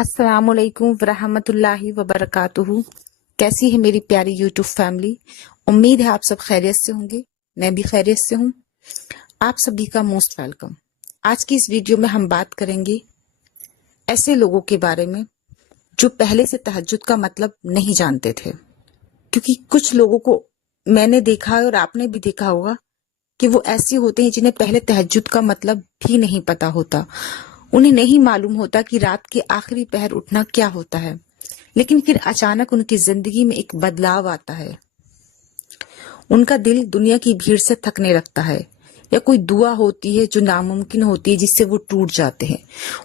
السلام علیکم ورحمۃ اللہ وبرکاتہ۔ کیسی ہے میری پیاری یوٹیوب فیملی؟ امید ہے آپ سب خیریت سے ہوں گے، میں بھی خیریت سے ہوں۔ آپ سبھی کا موسٹ ویلکم۔ آج کی اس ویڈیو میں ہم بات کریں گے ایسے لوگوں کے بارے میں جو پہلے سے تہجد کا مطلب نہیں جانتے تھے، کیونکہ کچھ لوگوں کو میں نے دیکھا ہے اور آپ نے بھی دیکھا ہوگا کہ وہ ایسے ہوتے ہیں جنہیں پہلے تہجد کا مطلب بھی نہیں پتا ہوتا۔ انہیں نہیں معلوم ہوتا کہ رات کے آخری پہر اٹھنا کیا ہوتا ہے، لیکن پھر اچانک ان کی زندگی میں ایک بدلاؤ آتا ہے۔ ان کا دل دنیا کی بھیڑ سے تھکنے لگتا ہے، یا کوئی دعا ہوتی ہے جو ناممکن ہوتی ہے جس سے وہ ٹوٹ جاتے ہیں۔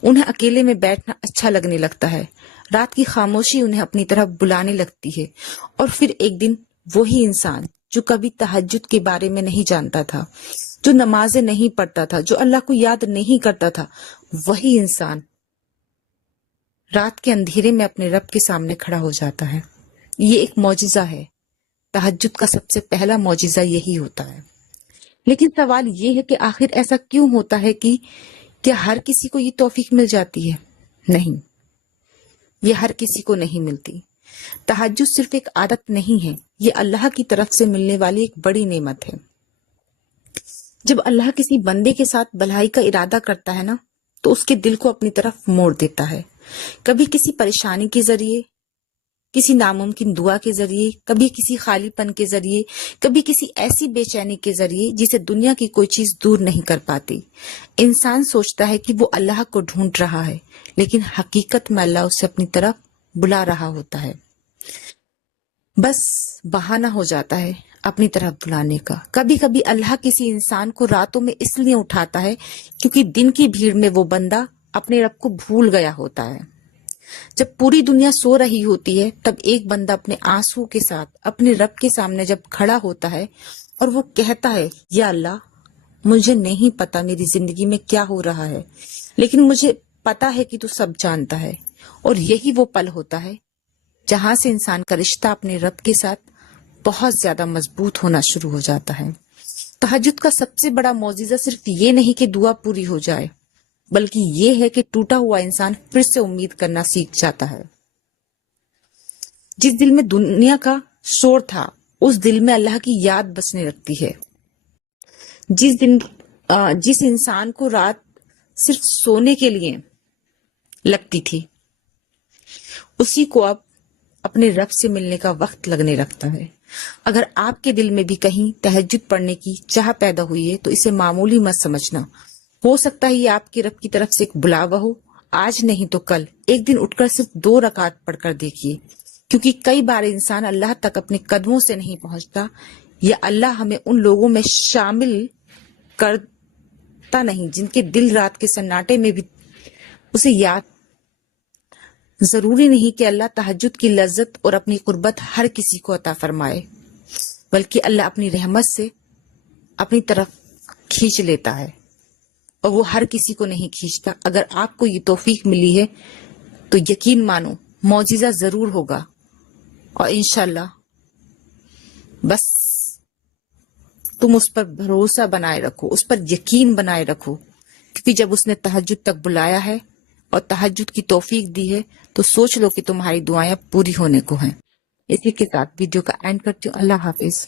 انہیں اکیلے میں بیٹھنا اچھا لگنے لگتا ہے، رات کی خاموشی انہیں اپنی طرف بلانے لگتی ہے، اور پھر ایک دن وہی انسان جو کبھی تہجد کے بارے میں نہیں جانتا تھا، جو نمازیں نہیں پڑھتا تھا، جو اللہ کو یاد نہیں کرتا تھا، وہی انسان رات کے اندھیرے میں اپنے رب کے سامنے کھڑا ہو جاتا ہے۔ یہ ایک معجزہ ہے۔ تہجد کا سب سے پہلا معجزہ یہی ہوتا ہے۔ لیکن سوال یہ ہے کہ آخر ایسا کیوں ہوتا ہے کہ کیا ہر کسی کو یہ توفیق مل جاتی ہے؟ نہیں، یہ ہر کسی کو نہیں ملتی۔ تہجد صرف ایک عادت نہیں ہے، یہ اللہ کی طرف سے ملنے والی ایک بڑی نعمت ہے۔ جب اللہ کسی بندے کے ساتھ بھلائی کا ارادہ کرتا ہے نا، تو اس کے دل کو اپنی طرف موڑ دیتا ہے، کبھی کسی پریشانی کے ذریعے، کسی ناممکن دعا کے ذریعے، کبھی کسی خالی پن کے ذریعے، کبھی کسی ایسی بے چینی کے ذریعے جسے دنیا کی کوئی چیز دور نہیں کر پاتی۔ انسان سوچتا ہے کہ وہ اللہ کو ڈھونڈ رہا ہے، لیکن حقیقت میں اللہ اسے اپنی طرف بلا رہا ہوتا ہے۔ بس بہانہ ہو جاتا ہے اپنی طرف بلانے کا۔ کبھی کبھی اللہ کسی انسان کو راتوں میں اس لیے اٹھاتا ہے کیونکہ دن کی بھیڑ میں وہ بندہ اپنے رب کو بھول گیا ہوتا ہے۔ جب پوری دنیا سو رہی ہوتی ہے، تب ایک بندہ اپنے آنسو کے ساتھ اپنے رب کے سامنے جب کھڑا ہوتا ہے اور وہ کہتا ہے، یا اللہ، مجھے نہیں پتا میری زندگی میں کیا ہو رہا ہے، لیکن مجھے پتا ہے کہ تو سب جانتا ہے۔ اور یہی وہ پل ہوتا ہے جہاں سے انسان کا رشتہ اپنے رب کے ساتھ بہت زیادہ مضبوط ہونا شروع ہو جاتا ہے۔ تہجد کا سب سے بڑا معجزہ صرف یہ نہیں کہ دعا پوری ہو جائے، بلکہ یہ ہے کہ ٹوٹا ہوا انسان پھر سے امید کرنا سیکھ جاتا ہے۔ جس دل میں دنیا کا شور تھا، اس دل میں اللہ کی یاد بسنے لگتی ہے۔ جس انسان کو رات صرف سونے کے لیے لگتی تھی، اسی کو اب اپنے رب سے ملنے کا وقت لگنے لگتا ہے۔ اگر آپ کے دل میں بھی کہیں تہجد پڑھنے کی چاہ پیدا ہوئی ہے تو اسے معمولی مت سمجھنا۔ ہو سکتا ہے یہ آپ کے رب کی طرف سے ایک بلاوا ہو۔ آج نہیں تو کل ایک دن اٹھ کر صرف 2 رکعت پڑھ کر دیکھیے، کیونکہ کئی بار انسان اللہ تک اپنے قدموں سے نہیں پہنچتا، یا اللہ ہمیں ان لوگوں میں شامل کرتا نہیں جن کے دل رات کے سناٹے میں بھی اسے یاد۔ ضروری نہیں کہ اللہ تہجد کی لذت اور اپنی قربت ہر کسی کو عطا فرمائے، بلکہ اللہ اپنی رحمت سے اپنی طرف کھینچ لیتا ہے، اور وہ ہر کسی کو نہیں کھینچتا۔ اگر آپ کو یہ توفیق ملی ہے تو یقین مانو معجزہ ضرور ہوگا، اور انشاءاللہ بس تم اس پر بھروسہ بنائے رکھو، اس پر یقین بنائے رکھو، کیونکہ جب اس نے تہجد تک بلایا ہے اور تہجد کی توفیق دی ہے تو سوچ لو کہ تمہاری دعائیں پوری ہونے کو ہیں۔ اسی کے ساتھ ویڈیو کا اینڈ کرتی ہوں۔ اللہ حافظ۔